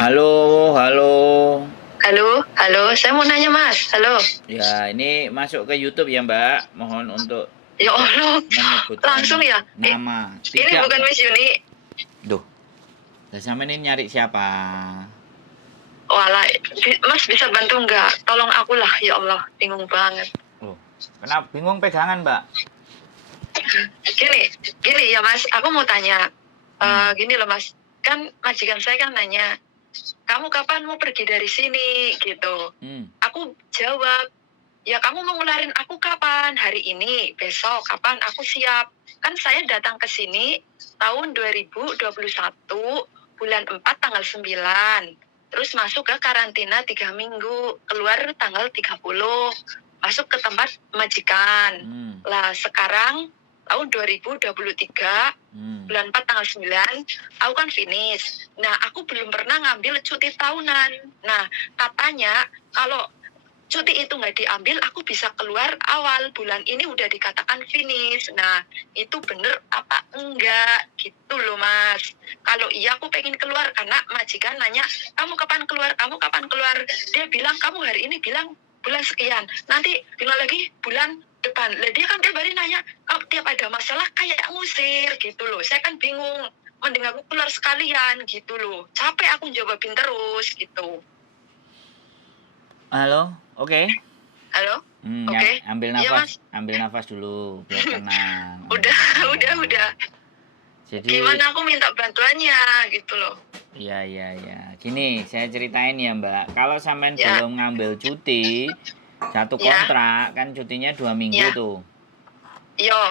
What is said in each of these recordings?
Halo, halo. Halo, halo, saya mau nanya Mas. Halo. Ya, ini masuk ke YouTube ya, Mbak. Mohon untuk Ya tidak Allah, langsung menyebutkan ya. nama. Ini Tidak, bukan Mbak. Miss Yuni. Duh, lah sama ini nyari siapa? Walah, Mas bisa bantu nggak? Tolong aku lah, ya Allah, bingung banget. Oh, kenapa bingung pegangan, Mbak? Gini, gini ya Mas, aku mau tanya. Hmm. Gini loh Mas, kan majikan saya kan nanya, kamu kapan mau pergi dari sini gitu. Aku jawab, ya kamu mau ngelarin aku kapan? Hari ini, besok, kapan aku siap. Kan saya datang ke sini tahun 2021, bulan 4 tanggal 9. Terus masuk ke karantina 3 minggu, keluar tanggal 30, masuk ke tempat majikan. Lah sekarang tahun 2023, bulan 4 tanggal 9, aku kan finish. Nah, aku belum pernah ngambil cuti tahunan. Nah, katanya kalau cuti itu nggak diambil, aku bisa keluar awal bulan ini udah dikatakan finish. Nah, itu bener apa enggak? Gitu loh, Mas. Kalau iya, aku pengen keluar karena majikan nanya, kamu kapan keluar? Kamu kapan keluar? Dia bilang, kamu hari ini bilang bulan sekian. Nanti bilang lagi bulan depan. Lah dia kan tiap hari nanya, kalau tiap ada masalah kayak ngusir gitu loh. Saya kan bingung. Mending aku keluar sekalian gitu loh. Capek aku jawabin terus gitu. Halo, oke. Halo? Ya, Oke. ambil Iya, nafas, Mas. ambil nafas dulu biar tenang. Udah. Jadi, Gimana aku minta bantuannya gitu loh. ya. Gini, saya ceritain ya, Mbak. Kalau sampean Ya, belum ngambil cuti, satu ya, kontrak kan cutinya 2 minggu ya. tuh. Yo.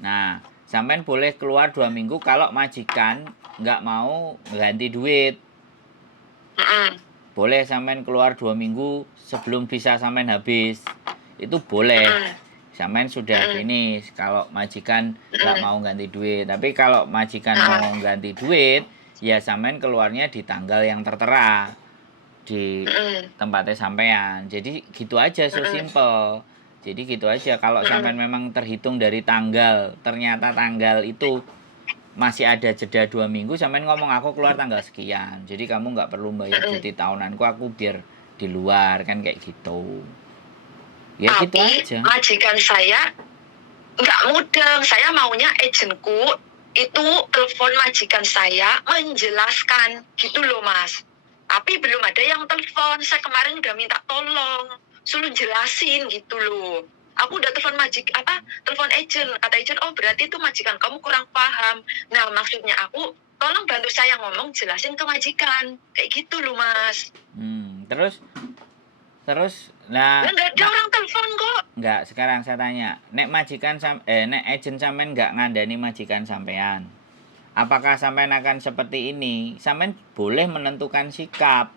Nah, sampean boleh keluar 2 minggu kalau majikan nggak mau ganti duit. Boleh sampean keluar 2 minggu sebelum visa sampean habis. Itu boleh. Sampean sudah finish kalau majikan nggak mau ganti duit. Tapi kalau majikan mau ganti duit, ya sampean keluarnya di tanggal yang tertera di tempatnya sampean. Jadi gitu aja, so simple. Jadi gitu aja. Kalau sampean memang terhitung dari tanggal, ternyata tanggal itu masih ada jeda 2 minggu, sampean ngomong aku keluar tanggal sekian. Jadi kamu nggak perlu bayar cuti tahunanku, aku biar di luar kan kayak gitu. Ya gitu Tapi aja. majikan saya nggak mudeng. Saya maunya agenku itu telepon majikan saya menjelaskan gitu loh, Mas. Tapi belum ada yang telepon. Saya kemarin udah minta tolong, suruh jelasin gitu loh. Aku udah telepon telepon agent. Kata agent, oh berarti itu majikan kamu kurang paham. Nah, maksudnya aku, tolong bantu saya ngomong, jelasin ke majikan. Kayak gitu loh, Mas. Terus nah, Nggak ada orang telepon kok. nggak, sekarang saya tanya, nek nek agent sampean nggak ngandani majikan sampean, apakah sampean akan seperti ini? Sampean boleh menentukan sikap.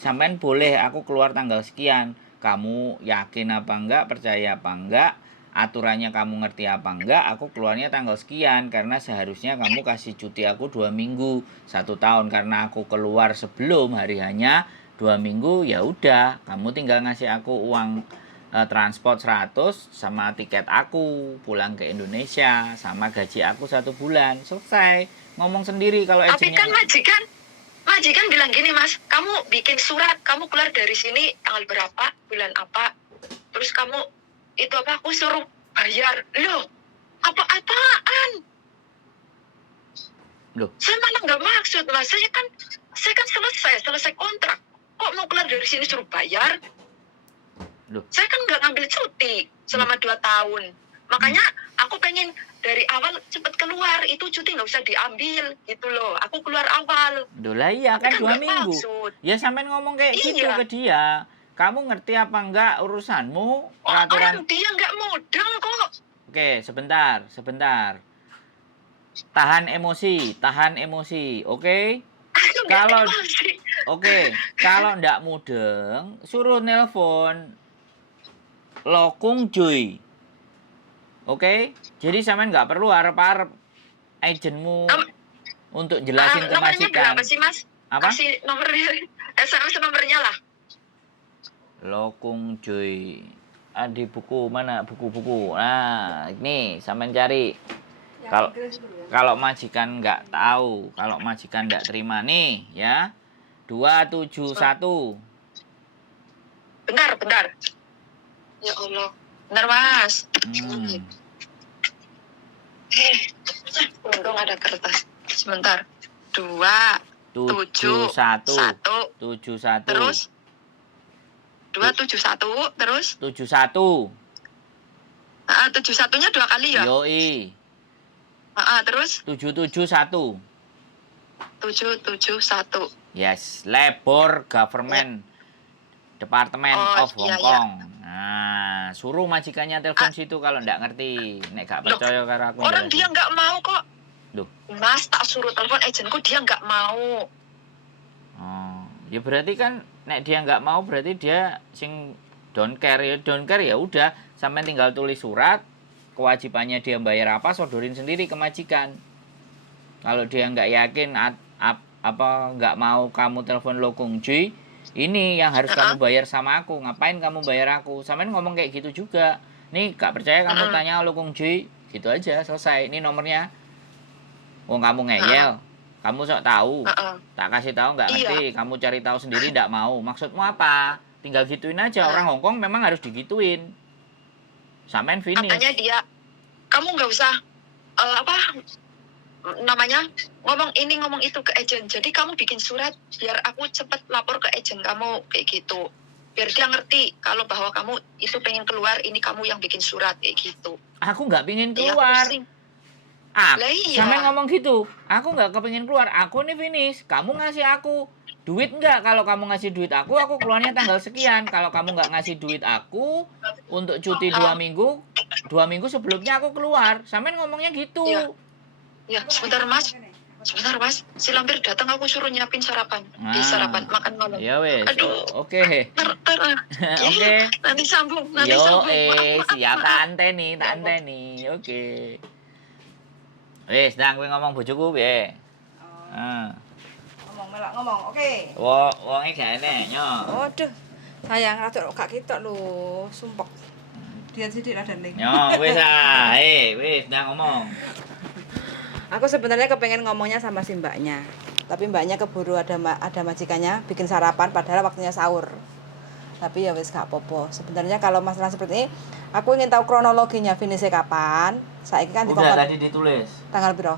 Sampean boleh aku keluar tanggal sekian. Kamu yakin apa enggak, percaya apa enggak, aturannya kamu ngerti apa enggak, aku keluarnya tanggal sekian. Karena seharusnya kamu kasih cuti aku 2 minggu, 1 tahun. Karena aku keluar sebelum hari hanya 2 minggu, ya udah, kamu tinggal ngasih aku uang transport 100 sama tiket aku pulang ke Indonesia sama gaji aku 1 bulan, selesai. Ngomong sendiri kalau Tapi agentnya kan majikan bilang gini, Mas, kamu bikin surat, kamu keluar dari sini tanggal berapa, bulan apa, terus kamu itu apa, aku suruh bayar. Loh, apa-apaan? Loh, Saya malah nggak maksud, Mas. Saya kan selesai kontrak. Kok mau keluar dari sini suruh bayar? loh. Saya kan nggak ngambil cuti selama 2 tahun. Makanya aku pengen dari awal cepet keluar, itu cuti nggak usah diambil gitu loh. Aku keluar awal. Loh lah iya Tapi kan kan 2 minggu. maksud. Ya sampean ngomong kayak gitu Iya. ke dia. Kamu ngerti apa enggak urusanmu, peraturan. Orang dia nggak mudeng kok. Oke, sebentar. Tahan emosi, oke? Aku nggak Kalau emosi. kalau ndak mudeng, suruh nelpon Lokung Cuy. Oke? Jadi sampean nggak perlu harap-harap agenmu untuk jelasin ke Nomornya majikan. berapa sih, Mas? Apa? Kasih nomornya, SMS nomornya lah. Lokung Cuy. Di buku mana, buku-buku. Nah, ini sampean cari. Kalau majikan nggak tahu, kalau majikan nggak terima nih ya, 271. Bentar. Ya Allah. Bentar, Mas. Untung ada kertas. Sebentar. 271. Terus 271 terus 71. 71-nya 2 kali ya? Yoi. Terus 771. 771. Yes, Labor Government Department of Hong Kong. Nah, suruh majikannya telepon situ kalau nggak ngerti. Nek gak percaya karo aku. Orang dia nggak mau kok. Loh. Mas, tak suruh telepon agenku, dia nggak mau. Oh, ya berarti kan nek dia nggak mau berarti dia sing don't care ya udah, sampai tinggal tulis surat, kewajibannya dia bayar apa sodorin sendiri ke majikan. Kalau dia nggak yakin nggak mau kamu telepon Lo Kung Ji, ini yang harus kamu bayar sama aku, ngapain kamu bayar aku? Sampean ngomong kayak gitu juga. Nih gak percaya kamu tanya Lo Kung Ji, gitu aja selesai. Ini nomornya. Wong kamu ngeyel, kamu sok tahu, tak kasih tahu nggak ngerti, kamu cari tahu sendiri nggak mau. Maksudmu apa? Tinggal gituin aja. Orang Hongkong memang harus digituin. Sampean finish. Katanya dia, kamu nggak usah ngomong ini ngomong itu ke agent. Jadi kamu bikin surat biar aku cepet lapor ke agent kamu kayak gitu. Biar dia ngerti kalau bahwa kamu itu pengen keluar, ini kamu yang bikin surat kayak gitu. Aku nggak pengen keluar. Sampean ngomong gitu. Aku nggak kepengin keluar. Aku nih finish. Kamu ngasih aku duit nggak? Kalau kamu ngasih duit aku keluarnya tanggal sekian. Kalau kamu nggak ngasih duit aku untuk cuti 2 minggu sebelumnya aku keluar. Sampean ngomongnya gitu. Ya, sebentar mas. Si Lampir datang, aku suruh nyiapin sarapan. Sarapan makan malam. Ya wes. Aduh. Oke. Oke. Nanti sambung. Siap tante nih. Oke. Wis, ndang kowe ngomong bojoku piye? Ngomong, oke. Wonge gak enek, nyo. Waduh. Sayang rada gak ketok lho, sumpek. Dian sithik lah Darling. Nyo, wis wis ndang ngomong. Aku sebenarnya kepengen ngomongnya sama si mbaknya. Tapi mbaknya keburu ada majikannya bikin sarapan padahal waktunya sahur. Tapi ya wis gak apa-apa. Sebenarnya kalau masalah seperti ini, aku ingin tahu kronologinya finishnya kapan. Saiki kan udah tadi ditulis. Tanggal piro?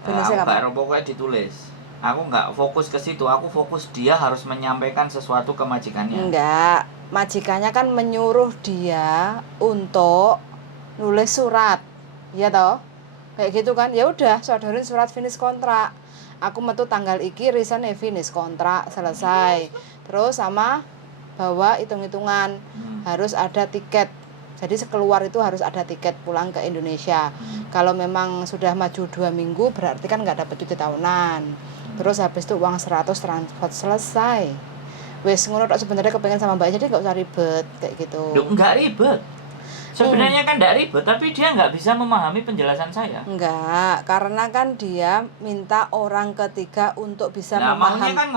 Finishnya kapan? Aku pokoknya ditulis. Aku nggak fokus ke situ. Aku fokus dia harus menyampaikan sesuatu ke majikannya. Enggak, majikannya kan menyuruh dia untuk nulis surat. Iya toh? Kayak gitu kan. Ya udah, sodorin surat finish kontrak. Aku metu tanggal iki resign finish kontrak selesai. Terus sama bawa hitung-hitungan harus ada tiket. Jadi sekeluar itu harus ada tiket pulang ke Indonesia. Kalau memang sudah maju 2 minggu berarti kan nggak dapat cuti tahunan. Terus habis itu uang 100 transport selesai. Wes ngono tok sebenarnya kepengen sama mbak, jadi nggak usah ribet kayak gitu. Loh, nggak ribet. Sebenarnya kan nggak ribet, tapi dia nggak bisa memahami memahami saya. Enggak, karena kan dia minta orang ketiga untuk bisa memahamkan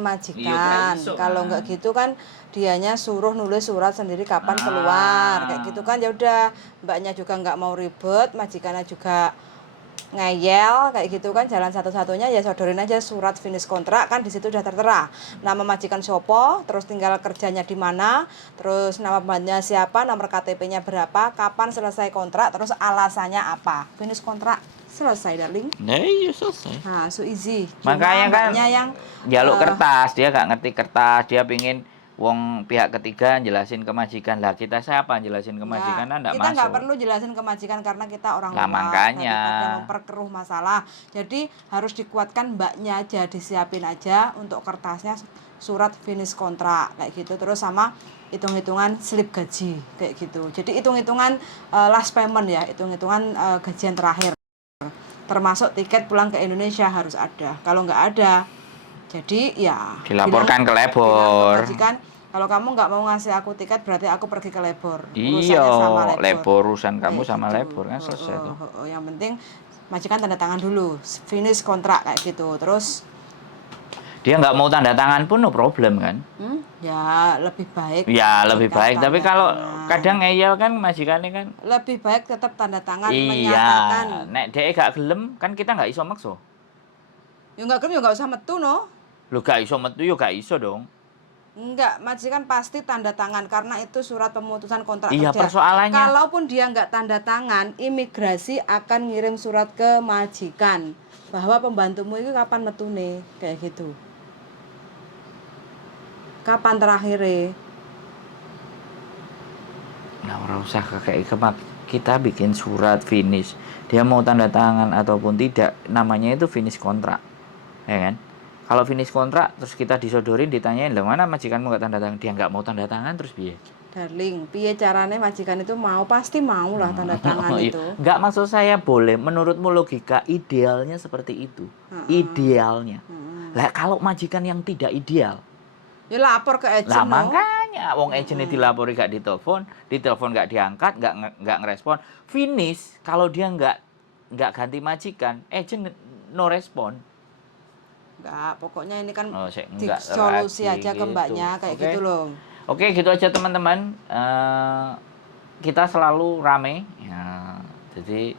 majikan. Kalau enggak gitu kan dianya suruh nulis surat sendiri kapan keluar, kayak gitu kan. Ya udah, mbaknya juga enggak mau ribet, majikannya juga ngeyel kayak gitu kan. Jalan satu-satunya ya sodorin aja surat finish kontrak, kan di situ udah tertera nama majikan sopo, terus tinggal kerjanya di mana, terus nama pembantunya siapa, nomor KTP-nya berapa, kapan selesai kontrak, terus alasannya apa. Finish kontrak selesai, Darling. Nah, iya selesai. Nah, so easy. Makanya kan yang jaluk kertas, dia gak ngerti kertas, dia pingin wong pihak ketiga jelasin ke majikan. Lah kita siapa jelasin ke majikan? Enggak kita masuk. nggak perlu jelasin ke majikan karena kita orang luar, makanya daripada memperkeruh masalah. Jadi harus dikuatkan mbaknya aja, disiapin aja untuk kertasnya surat finish kontrak kayak gitu. Terus sama hitung-hitungan slip gaji kayak gitu. Jadi hitung-hitungan last payment ya, hitung-hitungan gajian terakhir. Termasuk tiket pulang ke Indonesia harus ada. Kalau nggak ada, jadi ya dilaporkan ke labor. Kalau kamu nggak mau ngasih aku tiket, berarti aku pergi ke labor. Iya, labor urusan kamu sama labor kan selesai tuh. Yang penting majikan tanda tangan dulu, finish kontrak kayak gitu. Terus dia nggak mau tanda tangan pun no problem kan? Ya lebih baik. Ya lebih baik. Tapi kalau kadang ngeyel kan majikannya kan. Lebih baik tetap tanda tangan menyatakan. Nek dia gak gelem kan kita nggak iso makso. Ya nggak gelem ya nggak usah metu no. Lo gak iso metu yo gak iso dong. Enggak, majikan pasti tanda tangan karena itu surat pemutusan kontrak Iya, kerja. persoalannya. Kalaupun dia enggak tanda tangan, imigrasi akan ngirim surat ke majikan bahwa pembantumu itu kapan metune, kayak gitu. Kapan terakhir? Nah, ora usah kayak kita bikin surat finish. Dia mau tanda tangan ataupun tidak, namanya itu finish kontrak. Ya kan? Kalau finish kontrak terus kita disodorin ditanyain, "Lah mana majikanmu enggak tanda tangan?" Dia enggak mau tanda tangan terus piye? Darling, piye carane majikan itu mau? Pasti mau lah tanda tangan itu. Enggak, maksud saya boleh. Menurutmu logika idealnya seperti itu. Idealnya. Lah kalau majikan yang tidak ideal, ya lapor ke agent. lah makanya wong agentnya dilapori gak ditelepon gak diangkat, gak ngerespon. Finish kalau dia enggak ganti majikan, agent no respon. Enggak, pokoknya ini kan solusi solusi aja ke mbaknya kayak gitu loh. Oke, gitu aja teman-teman. Kita selalu rame. Ya, jadi,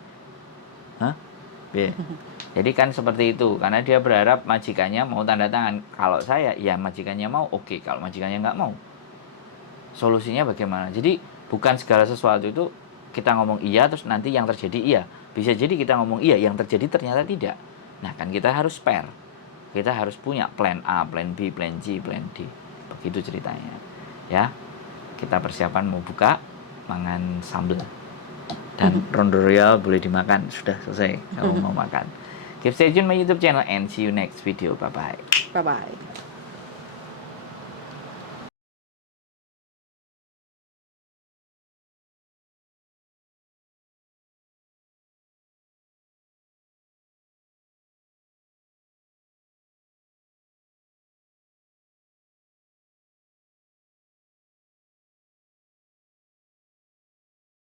jadi kan seperti itu. Karena dia berharap majikannya mau tanda tangan. Kalau saya, ya majikannya mau, oke. Kalau majikannya nggak mau, solusinya bagaimana? Jadi bukan segala sesuatu itu kita ngomong iya, terus nanti yang terjadi iya. Bisa jadi kita ngomong iya, yang terjadi ternyata tidak. Nah, kan kita harus fair. Kita harus punya plan A, plan B, plan C, plan D. Begitu ceritanya. Ya, kita persiapan mau buka, mangan sambal. Dan ronde royal boleh dimakan. Sudah selesai kalau mau makan. Keep stay tune my YouTube channel and see you next video. Bye-bye. Bye-bye.